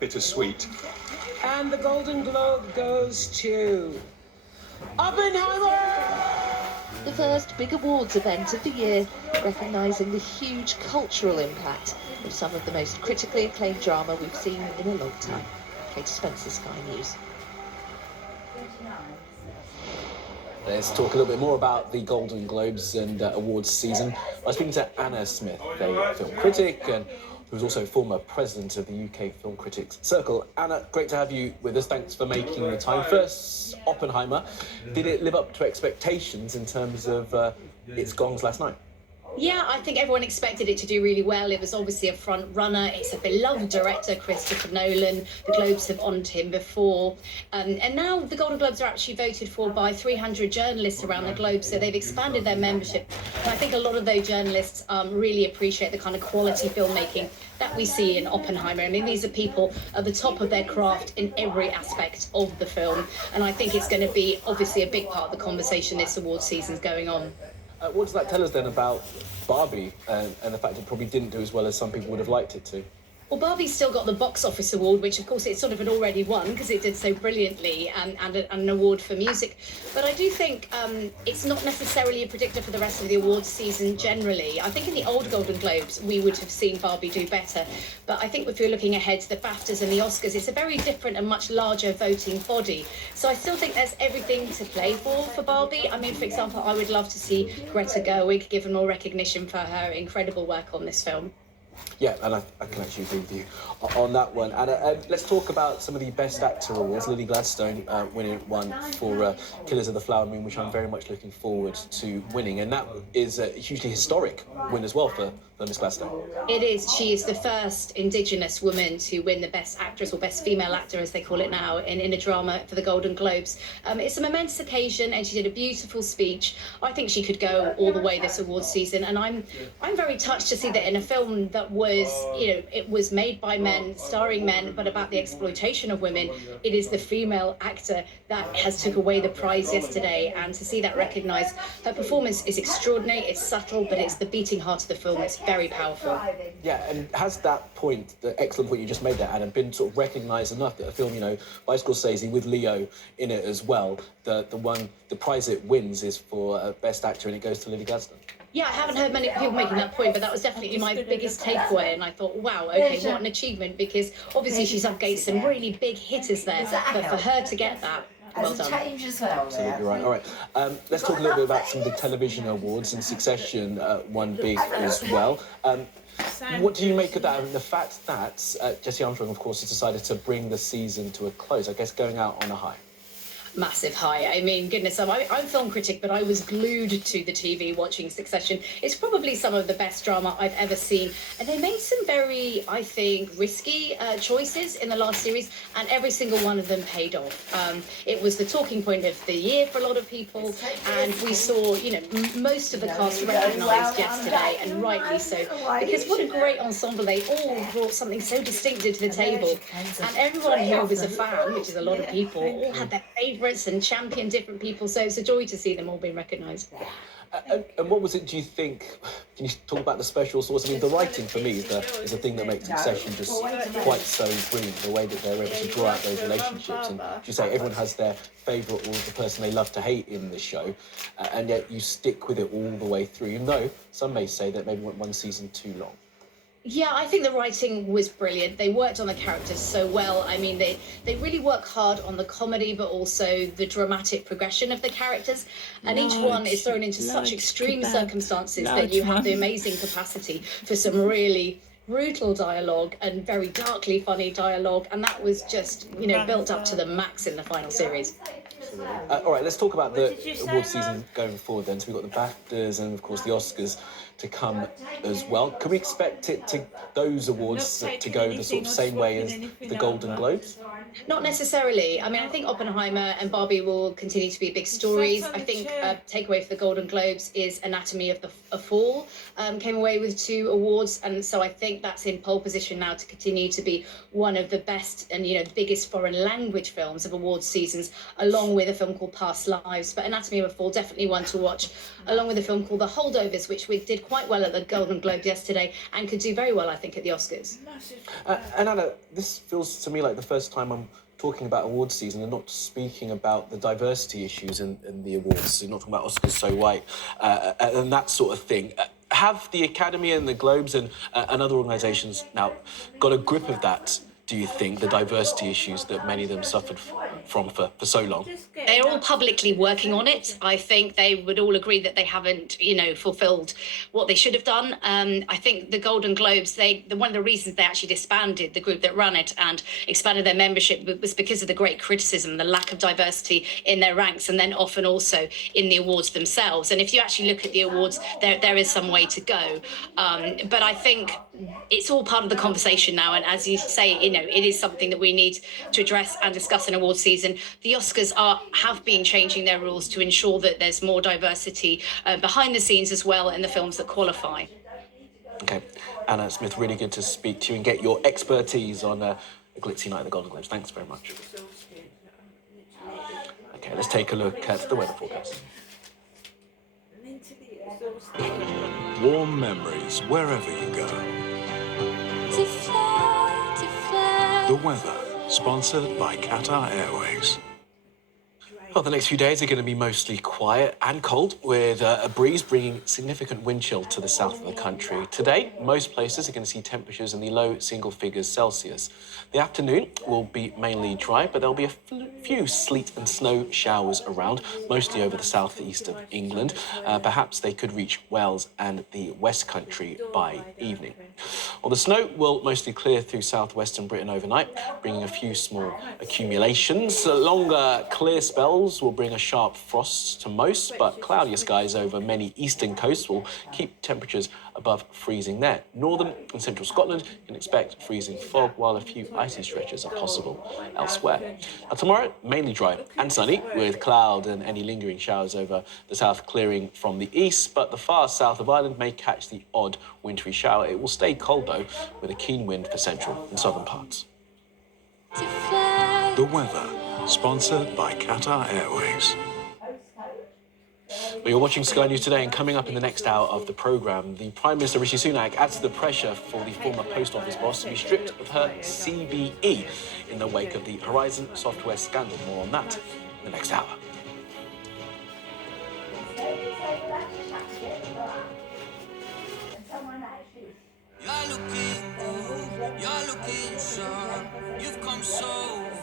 bittersweet. And the Golden Globe goes to Oppenheimer! The first big awards event of the year, recognising the huge cultural impact of some of the most critically acclaimed drama we've seen in a long time. Katie Spencer, Sky News. Let's talk a little bit more about the Golden Globes and awards season. I was speaking to Anna Smith, a film critic and who was also former president of the UK Film Critics Circle. Anna, great to have you with us. Thanks for making the time. First, Oppenheimer. Did it live up to expectations in terms of its gongs last night? Yeah, I think everyone expected it to do really well. It was obviously a front runner. It's a beloved director, Christopher Nolan. The Globes have honoured him before. And now the Golden Globes are actually voted for by 300 journalists around the globe, so they've expanded their membership. And I think a lot of those journalists really appreciate the kind of quality filmmaking that we see in Oppenheimer. I mean, these are people at the top of their craft in every aspect of the film. And I think it's going to be obviously a big part of the conversation this award season's going on. What does that tell us then about Barbie and the fact it probably didn't do as well as some people would have liked it to? Well, Barbie's still got the box office award, which of course it sort of had already won because it did so brilliantly, and an award for music. But I do think it's not necessarily a predictor for the rest of the awards season generally. I think in the old Golden Globes, we would have seen Barbie do better. But I think if you're looking ahead to the BAFTAs and the Oscars, it's a very different and much larger voting body. So I still think there's everything to play for Barbie. I mean, for example, I would love to see Greta Gerwig given more recognition for her incredible work on this film. Yeah, and I can actually agree with you on that one. And let's talk about some of the Best Actor awards. Lily Gladstone winning one for Killers of the Flower Moon, which I'm very much looking forward to winning. And that is a hugely historic win as well for Miss Gladstone. It is. She is the first Indigenous woman to win the Best Actress, or Best Female Actor, as they call it now, in a drama for the Golden Globes. It's a momentous occasion, and she did a beautiful speech. I think she could go all the way this award season, and I'm very touched to see that in a film that was, it was made by men, starring men, but about the exploitation of women. It is the female actor that has took away the prize yesterday, and to see that recognised, her performance is extraordinary. It's subtle, but it's the beating heart of the film. It's very powerful. Yeah, and has that point, the excellent point you just made there, Adam, been sort of recognised enough that a film, by Scorsese with Leo in it as well, the prize it wins is for Best Actor, and it goes to Lily Gladstone? Yeah, I haven't heard many people making that point, but that was definitely my biggest takeaway, and I thought, wow, okay, what an achievement, because obviously she's up against some really big hitters there, but for her to get that, well done. Change as well. Absolutely right. All right. Let's talk a little bit about some of the television awards, and Succession won big as well. What do you make of that? And the fact that Jesse Armstrong, of course, has decided to bring the season to a close, I guess going out on a high. Massive high. I mean, goodness, I'm a film critic, but I was glued to the TV watching Succession. It's probably some of the best drama I've ever seen. And they made some very, I think, risky choices in the last series, and every single one of them paid off. It was the talking point of the year for a lot of people, and we saw, most of the cast recognised yesterday, and rightly so, because what a great ensemble. They all brought something so distinctive to the table, and everyone who was a fan, which is a lot of people, all had their favourites and champion different people, so it's a joy to see them all being recognised. And what was it, do you think, can you talk about the special sauce? I mean, the writing for me is the thing that makes Succession just quite so brilliant, the way that they're able to draw out those relationships. And as you say, everyone has their favourite or the person they love to hate in this show, and yet you stick with it all the way through, even though some may say that maybe one season too long. Yeah, I think the writing was brilliant. They worked on the characters so well. I mean, they really work hard on the comedy, but also the dramatic progression of the characters. And each one is thrown into such extreme circumstances that you have the amazing capacity for some really brutal dialogue and very darkly funny dialogue. And that was just, built up to the max in the final series. All right, let's talk about the award season going forward then. So we've got the BAFTAs and, of course, the Oscars to come as well. Can we expect those awards to go the sort of same way as the Golden Globes? Not necessarily. I mean, I think Oppenheimer and Barbie will continue to be big stories. I think takeaway for the Golden Globes is Anatomy of a Fall. Came away with 2 awards, and so I think that's in pole position now to continue to be one of the best and biggest foreign language films of awards seasons, along with with a film called Past Lives. But Anatomy of a Fall, definitely one to watch, along with a film called The Holdovers, which we did quite well at the Golden Globe yesterday and could do very well, I think, at the Oscars. And Anna, this feels to me like the first time I'm talking about awards season and not speaking about the diversity issues in the awards. So you're not talking about Oscars so white and that sort of thing. Have the Academy and the Globes and other organisations now got a grip of that, do you think, the diversity issues that many of them suffered from for so long? They're all publicly working on it. I think they would all agree that they haven't, fulfilled what they should have done. I think the Golden Globes, one of the reasons they actually disbanded the group that ran it and expanded their membership was because of the great criticism, the lack of diversity in their ranks, and then often also in the awards themselves. And if you actually look at the awards, there is some way to go. But I think it's all part of the conversation now. And as you say, it is something that we need to address and discuss in award season. The Oscars have been changing their rules to ensure that there's more diversity behind the scenes as well in the films that qualify. Okay, Anna Smith, really good to speak to you and get your expertise on a glitzy night at the Golden Globes. Thanks very much. Okay, let's take a look at the weather forecast. Warm memories wherever you go. To fly. The weather, sponsored by Qatar Airways. Well, the next few days are going to be mostly quiet and cold, with a breeze bringing significant wind chill to the south of the country. Today, most places are going to see temperatures in the low single figures Celsius. The afternoon will be mainly dry, but there'll be a few sleet and snow showers around, mostly over the southeast of England. Perhaps they could reach Wales and the West Country by evening. Well, the snow will mostly clear through southwestern Britain overnight, bringing a few small accumulations. Longer clear spells will bring a sharp frost to most, but cloudier skies over many eastern coasts will keep temperatures above freezing there. Northern and central Scotland can expect freezing fog, while a few icy stretches are possible elsewhere. Now, tomorrow, mainly dry and sunny, with cloud and any lingering showers over the south clearing from the east, but the far south of Ireland may catch the odd wintry shower. It will stay cold, though, with a keen wind for central and southern parts. To fly. The weather, sponsored by Qatar Airways. Well, you're watching Sky News Today, and coming up in the next hour of the programme, the Prime Minister Rishi Sunak adds to the pressure for the former post office boss to be stripped of her CVE in the wake of the Horizon software scandal. More on that in the next hour. You're looking sharp, you've come so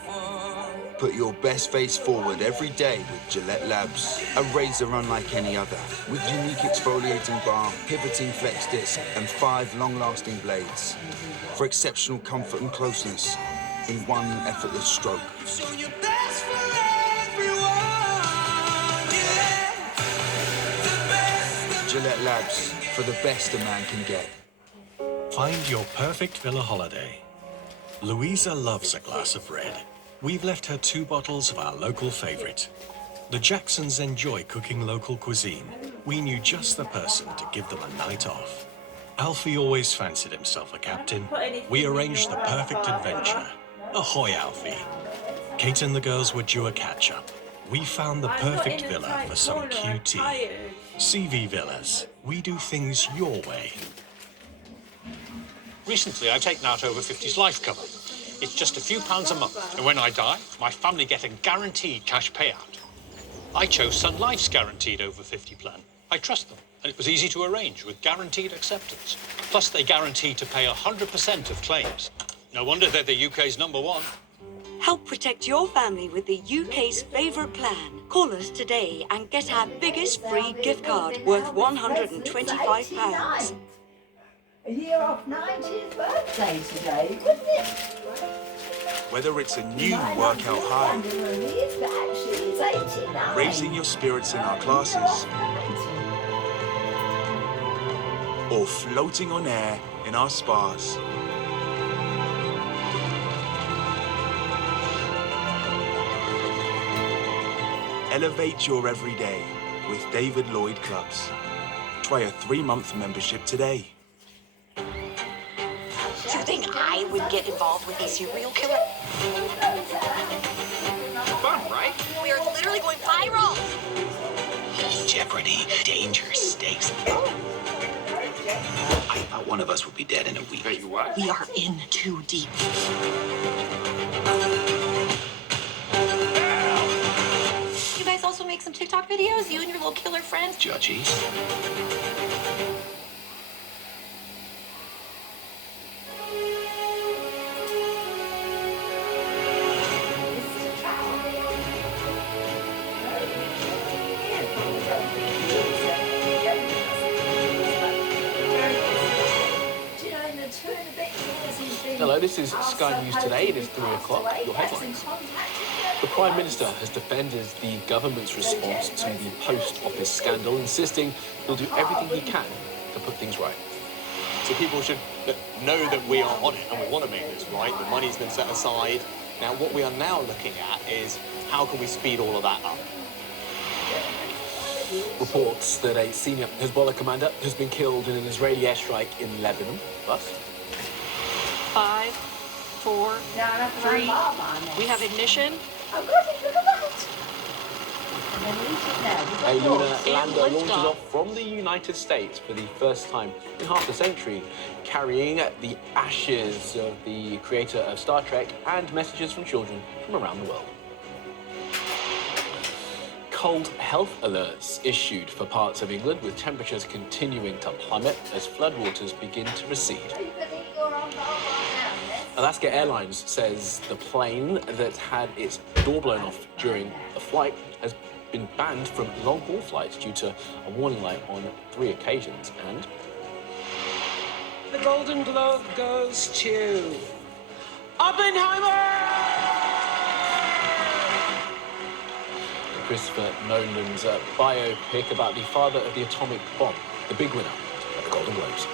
far. Put your best face forward every day with Gillette Labs. A razor unlike any other, with unique exfoliating bar, pivoting flex disc, and 5 long-lasting blades. For exceptional comfort and closeness in one effortless stroke. So your best for everyone, yeah. The best. Gillette Labs, for the best a man can get. Find your perfect villa holiday. Louisa loves a glass of red. We've left her 2 bottles of our local favourite. The Jacksons enjoy cooking local cuisine. We knew just the person to give them a night off. Alfie always fancied himself a captain. We arranged the perfect adventure. Ahoy, Alfie. Kate and the girls were due a catch-up. We found the perfect villa for some QT. CV Villas. We do things your way. Recently, I've taken out over 50s life cover. It's just a few pounds a month, and when I die, my family get a guaranteed cash payout. I chose Sun Life's guaranteed over 50 plan. I trust them, and it was easy to arrange with guaranteed acceptance. Plus, they guarantee to pay 100% of claims. No wonder they're the UK's #1. Help protect your family with the UK's favourite plan. Call us today and get our biggest free gift card worth £125. A year off 90th birthday today, wouldn't it? Whether it's a new workout high, raising your spirits in our classes, or floating on air in our spas. Elevate your everyday with David Lloyd Clubs. Try a 3-month membership today. You think I would get involved with a serial killer? Fun, right? We're literally pretty dangerous stakes. I thought one of us would be dead in a week. We are in too deep. You guys also make some TikTok videos? You and your little killer friends? Judgy. Hello, this is Sky News Today. It is 3 o'clock. Your headlines. The Prime Minister has defended the government's response to the Post Office scandal, insisting he'll do everything he can to put things right. So people should know that we are on it and we want to make this right. The money's been set aside. Now, what we are now looking at is how can we speed all of that up? Reports that a senior Hezbollah commander has been killed in an Israeli airstrike in Lebanon. Plus, 5, 4, 3. We have ignition. a lunar lander launches off from the United States for the first time in half a century, carrying the ashes of the creator of Star Trek and messages from children from around the world. Cold health alerts issued for parts of England, with temperatures continuing to plummet as floodwaters begin to recede. Alaska Airlines says the plane that had its door blown off during a flight has been banned from long-haul flights due to a warning light on 3 occasions. And the Golden Globe goes to Oppenheimer! Christopher Nolan's biopic about the father of the atomic bomb, the big winner at the Golden Globes.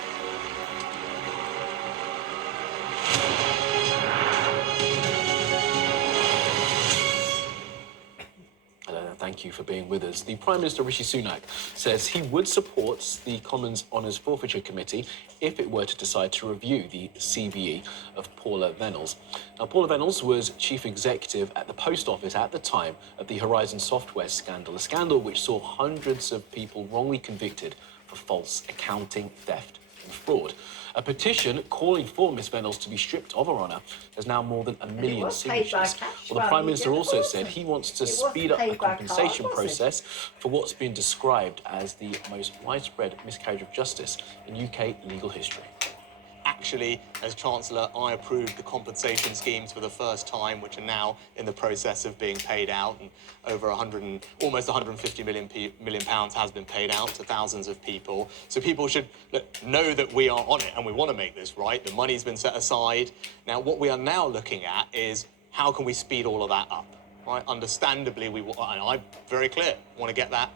Thank you for being with us. The Prime Minister, Rishi Sunak, says he would support the Commons Honours Forfeiture Committee if it were to decide to review the CVE of Paula Venables. Now, Paula Venables was chief executive at the Post Office at the time of the Horizon Software scandal, a scandal which saw hundreds of people wrongly convicted for false accounting, theft and fraud. A petition calling for Ms Venables to be stripped of her honour has now more than 1 million signatures. Well, the Prime Minister also said he wants to speed up the compensation process for what's been described as the most widespread miscarriage of justice in UK legal history. Actually, as Chancellor, I approved the compensation schemes for the first time, which are now in the process of being paid out, and over almost 150 million pounds has been paid out to thousands of people. So people should know that we are on it and we want to make this right. The money's been set aside. Now, what we are now looking at is how can we speed all of that up, right? Understandably, and I'm very clear, want to get that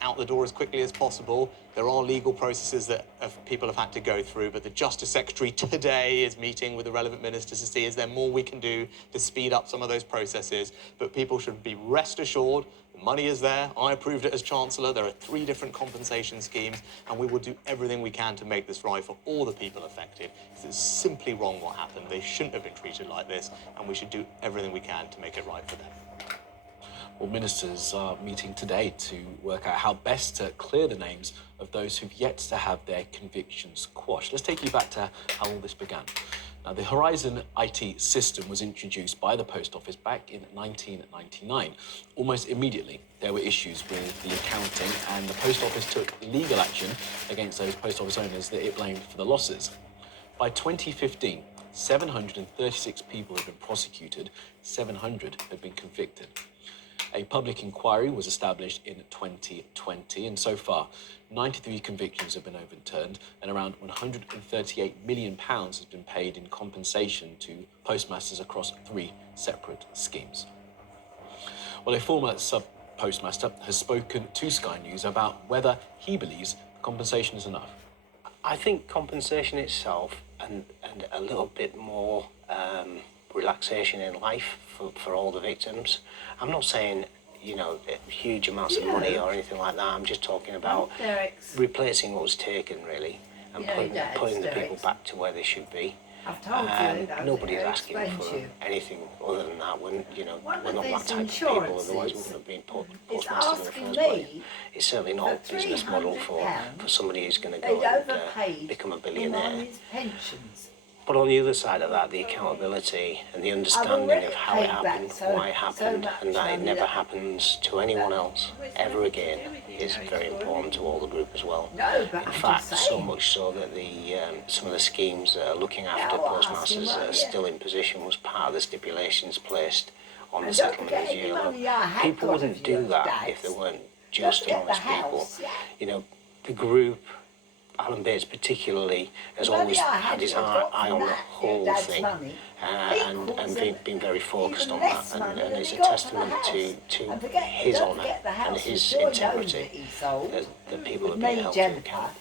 out the door as quickly as possible. There are legal processes that people have had to go through, but the Justice Secretary today is meeting with the relevant ministers to see is there more we can do to speed up some of those processes. But people should be rest assured the money is there. I approved it as Chancellor. There are 3 different compensation schemes, and we will do everything we can to make this right for all the people affected. It's simply wrong what happened. They shouldn't have been treated like this, and we should do everything we can to make it right for them. Well, ministers are meeting today to work out how best to clear the names of those who've yet to have their convictions quashed. Let's take you back to how all this began. Now, the Horizon IT system was introduced by the Post Office back in 1999. Almost immediately, there were issues with the accounting, and the Post Office took legal action against those Post Office owners that it blamed for the losses. By 2015, 736 people had been prosecuted, 700 had been convicted. A public inquiry was established in 2020, and so far, 93 convictions have been overturned, and around £138 million has been paid in compensation to postmasters across 3 separate schemes. Well, a former sub-postmaster has spoken to Sky News about whether he believes compensation is enough. I think compensation itself and a little bit more relaxation in life for all the victims. I'm not saying, you know, huge amounts of money or anything like that. I'm just talking about replacing what was taken, really, and putting the people back to where they should be. I've told you. Nobody's I'll asking explain for to you. anything other than that. When One we're of not these that type of people. Otherwise, we insurances wouldn't have been is postmasters in the asking first place. me It's certainly not a for business model for £300 somebody who's going to they'd go and overpaid become a him billionaire. on his pensions. But on the other side of that, the accountability and the understanding already of how it paid back happened, so- why it happened, so and that much it money never that- happens to anyone else ever again is very important to all the group as well. No, but In I'm fact, just so saying. much so that the some of the schemes that are looking after Now asking postmasters that money, are still in position was part of the stipulations placed on the And don't settlement forget as any you know. money I had People got wouldn't of do yours, that Dad. if they weren't Don't just and forget the honest people. house, yeah. You know, the group, Alan Bates particularly, has The money always I had had his got eye from on the that, whole Dad's thing, money, and been very focused even on that, less money and than it's he a got for the testament house. to And his don't honour forget the and house his was joint owned integrity that he sold that people with have been me, held to Jennifer, account.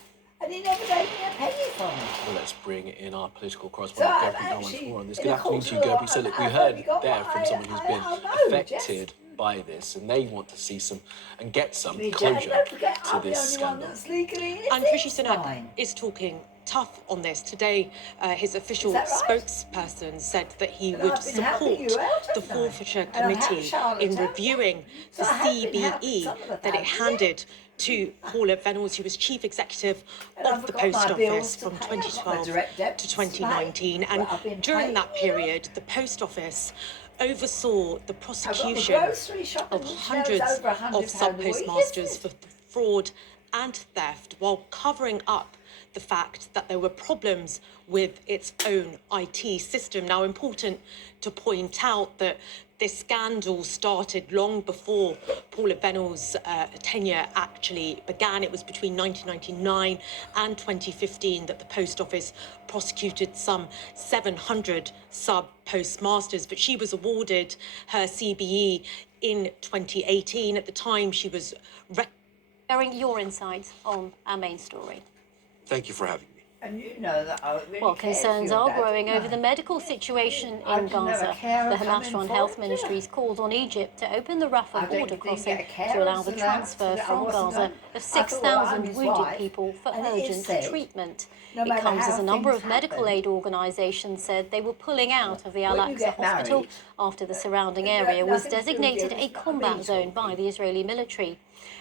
and he never gave me a penny from it. Well, let's bring in our political So correspondent, I've Gillingham, once actually, more on this. in Good a afternoon to you, quarter of Gerby. So, look, we I've heard only got there what from someone who's been I know, affected by this, and they want to see some and get some Me, closure don't forget, to I'm the this only one scandal. that's legally in And it. Rishi Sunak Fine. is talking tough on this. Today, his official Is that right? spokesperson said that he But would I've been helping support you out, the haven't I? forfeiture And I've had committee Charlotte in out. reviewing So the I have been helping CBE some of the that it families, handed to Paula Reynolds, who was chief executive And of I've the got Post my bills Office to from pay. I've got my 2012 direct to debits to pay. 2019. And Well, I've been during paid, that period, the Post Office oversaw the I've got my prosecution grocery shopping, of which now is hundreds over £100 of a sub-postmasters week, for fraud and theft, while covering up the fact that there were problems with its own IT system. Now, important to point out that this scandal started long before Paula Reynolds' tenure actually began. It was between 1999 and 2015 that the Post Office prosecuted some 700 sub-postmasters, but she was awarded her CBE in 2018. At the time, she was sharing your insights on our main story. Thank you for having me. And you know that I really Well, cared concerns for your are dad, growing didn't over I? the medical situation I in didn't have a Gaza. carer The coming Hamas-run for health it, ministries called on Egypt to open the Rafah I border didn't crossing get a to allow carer's the allowance transfer that I from wasn't Gaza done. of I thought, well, I'm 6,000 his wounded wife, people for and it is urgent said, treatment. no It matter comes as how a number of things medical happen, aid organisations said they were pulling out of the when you Al-Aqsa get hospital married, after the surrounding you have area was nothing to do with designated it, a it's not combat me zone by the Israeli military.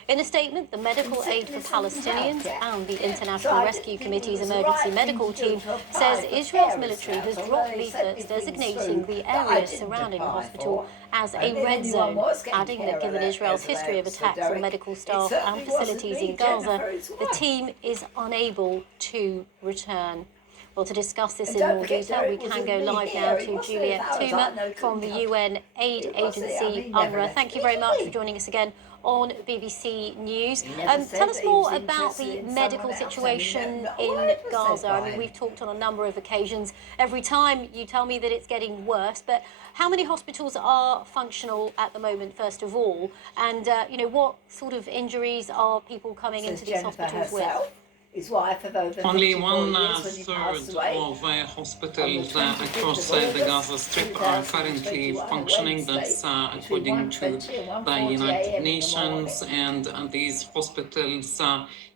In a statement, the Medical Aid for Palestinians and the International Rescue Committee's emergency medical team says Israel's military has dropped leaflets designating the areas surrounding the hospital as a red zone, adding that given Israel's history of attacks on medical staff and facilities in Gaza, the team is unable to return. Well, to discuss this in more detail, we can go live now to Juliet Toomer from the UN aid agency UNRWA. Thank you very much for joining us again on BBC News. Tell us more about the medical situation in Gaza. I mean, we've talked on a number of occasions. Every time you tell me that it's getting worse, but how many hospitals are functional at the moment, first of all? And, you know, what sort of injuries are people coming into these hospitals with? His wife of over Only 54 one years when he passed third away. of hospitals On the across 25th of the Gaza Strip are currently 2021, functioning. Wednesday, That's according to between 1:20 and the 1:40 United a.m. in the Nations. And these hospitals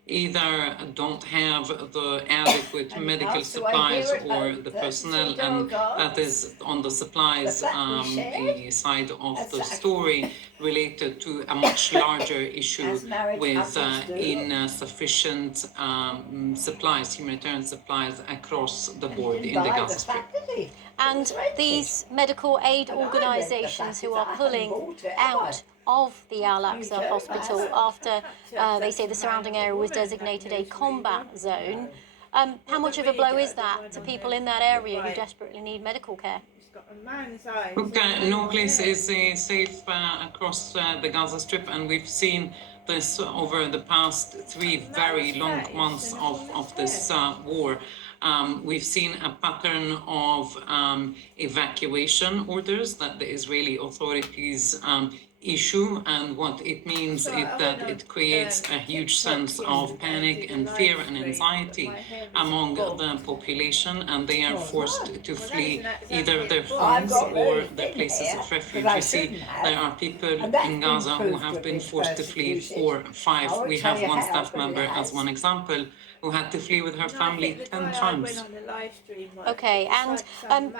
either don't have the adequate medical supplies or the personnel, and that is on the supplies side of the story, related to a much larger issue with insufficient supplies, humanitarian supplies across the board in the Gaza Strip. And these medical aid organisations who are pulling out of the Al-Aqsa hospital after they say the surrounding area was designated a combat zone. How much of a blow is that to people in that area who desperately need medical care? Look, no place is safe across the Gaza Strip, and we've seen this over the past 3 very long months of this war. We've seen a pattern of evacuation orders that the Israeli authorities issue, and what it means is that it creates a huge sense of panic and fear and anxiety among the population, and they are forced to flee either their homes or their places of refuge. You see, there are people in Gaza who have been forced to flee 4, 5. We have one staff member, as one example, who had to flee with her family 10 times. Okay, and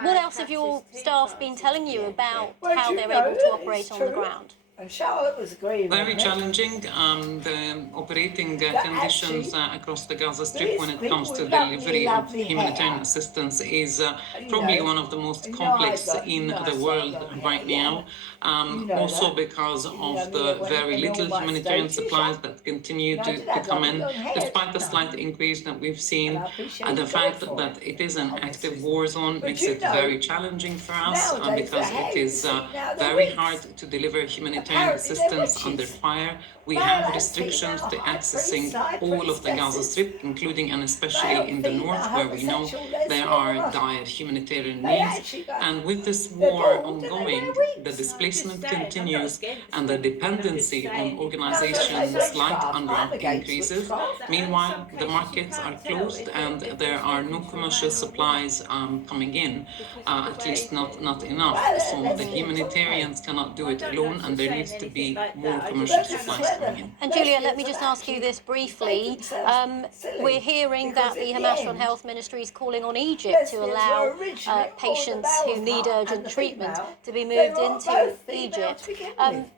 what else have your staff been telling you about how they're able to operate on the ground? And Charlotte was agreeing with Very me. challenging, the operating conditions across the Gaza Strip when it these comes to people with delivery of lovely humanitarian hair, assistance is probably one of the most complex in the world right now. Also because of the very little humanitarian supplies that continue to come in, despite the slight increase that we've seen, and the fact that it is an active war zone makes it very challenging for us because it is very hard to deliver humanitarian assistance under fire. We have restrictions to accessing all of the Gaza Strip, including and especially in the north, where we know there are dire humanitarian needs. And with this war ongoing, the displacement continues and the dependency on organizations like UNRWA increases. Meanwhile, the markets are closed and there are no commercial supplies coming in, at least not enough. So the humanitarians cannot do it alone, and there needs to be more commercial supplies coming in. And Julia, let me just ask you this briefly. We're hearing that the Hamas Health Ministry is calling on Egypt to allow patients who need urgent treatment to be moved into Egypt.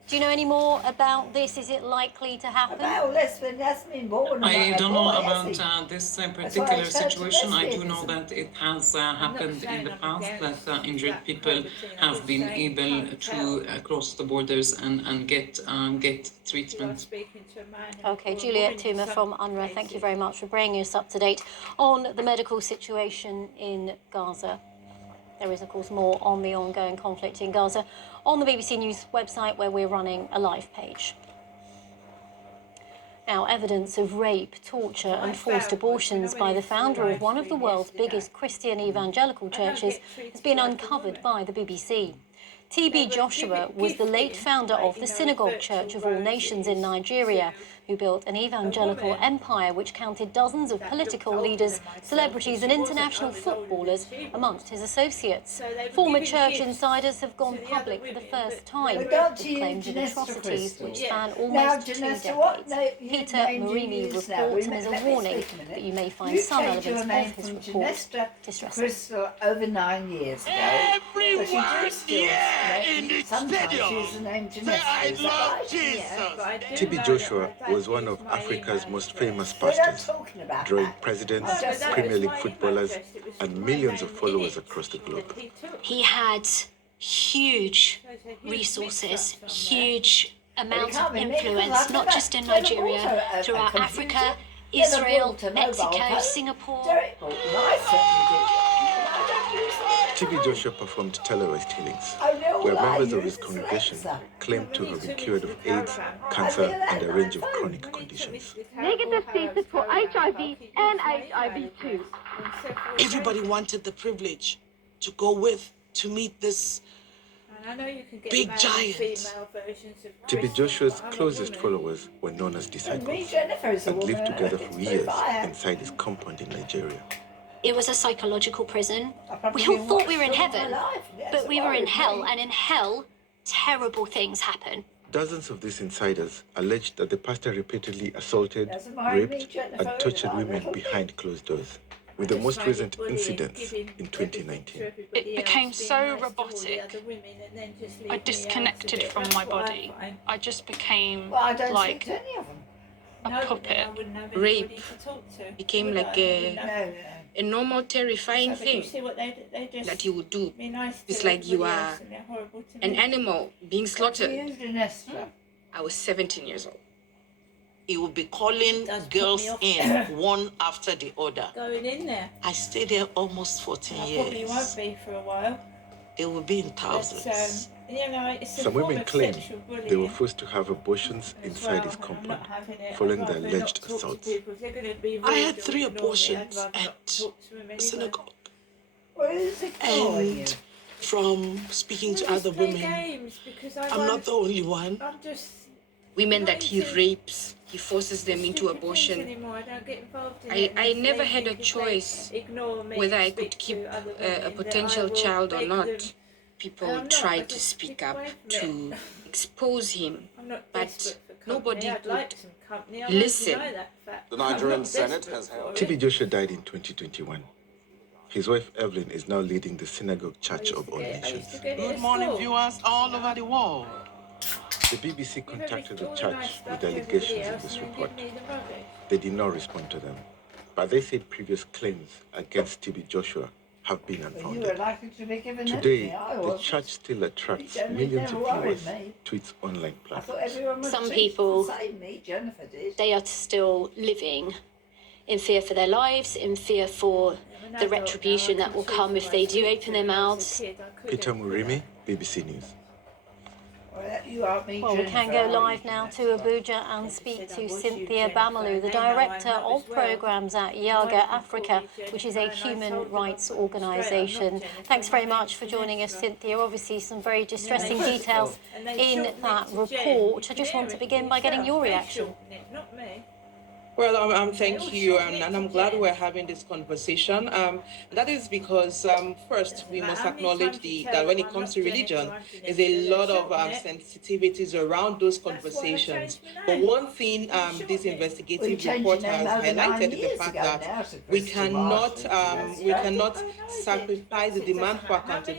Do you know any more about this? Is it likely to happen? I don't know about this particular situation. I do know that it has happened in the past, that injured people have been able to cross the borders and get treatment. Okay, Juliet Toomer from UNRWA, thank you very much for bringing us up to date on the medical situation in Gaza. There is, of course, more on the ongoing conflict in Gaza on the BBC News website, where we're running a live page. Now, evidence of rape, torture and forced abortions by the founder of one of the world's biggest Christian evangelical churches has been uncovered by the BBC. T.B. Joshua was the late founder of the Synagogue Church of All Nations in Nigeria, who built an evangelical empire which counted dozens of political leaders, celebrities and international footballers amongst his associates. Former church insiders have gone public for the first time with claims of atrocities which span almost 2 decades. Peter Marimi reports, and there's a warning that you may find some elements of his report distressing. Crystal over 9 years ago. Everyone in the stadium say I love Jesus. T.B. Joshua was one of Africa's most famous pastors, drawing presidents, Premier League footballers, and millions of followers across the globe. He had huge resources, huge amounts of influence, not just in Nigeria, throughout Africa, Israel, Mexico, Singapore. T.B. Joshua performed terrorist healings, where members of his congregation claimed to have been cured of AIDS, cancer, and a range of chronic conditions. Negative status for HIV and HIV too. Everybody wanted the privilege to go with, to meet this big giant. T.B. Joshua's closest followers were known as disciples and lived together for years inside his compound in Nigeria. It was a psychological prison. We all thought we were in heaven, but we were in hell, and in hell, terrible things happen. Dozens of these insiders alleged that the pastor repeatedly assaulted, raped, and tortured women behind closed doors, with the most recent incidents in 2019. It became so robotic. I disconnected from my body. I just became like a puppet. Rape became like a normal, terrifying thing that you would do. It's like you are an animal being slaughtered. I was 17 years old. He would be calling girls in one after the other. Going in there. I stayed there almost 14 years. Probably won't be for a while. They will be in thousands. Some women claim they were forced to have abortions inside his compound following the alleged assaults. I had 3 abortions at synagogue. And from speaking to other women, I'm not the only one. Women that he rapes, he forces them into abortion. I never had a choice whether I could keep a potential child or not. People tried to speak up to expose him, but Nobody I'd like could some company. I listen. know that fact. The Nigerian Senate has held. TB Joshua died in 2021. His wife Evelyn is now leading the Synagogue Church of All Nations. Good morning, viewers all over the world. The BBC contacted the church with allegations in this report. They did not respond to them, but they said previous claims against TB Joshua have been unfounded. Today, the church still attracts millions of viewers to its online platform. Some people, they are still living in fear for their lives, in fear for the retribution that will come if they do open their mouths. Peter Murimi, BBC News. Well, we can go live now to Abuja and speak to Cynthia Bamalu, the director of programmes at Yaga Africa, which is a human rights organisation. Thanks very much for joining us, Cynthia. Obviously, some very distressing details in that report. I just want to begin by getting your reaction. Well, thank you, and I'm glad we're having this conversation. That is because, first, we must acknowledge that when it comes to religion, there's a lot of sensitivities around those conversations. But one thing this investigative report has highlighted is the fact that we cannot sacrifice the demand for accountability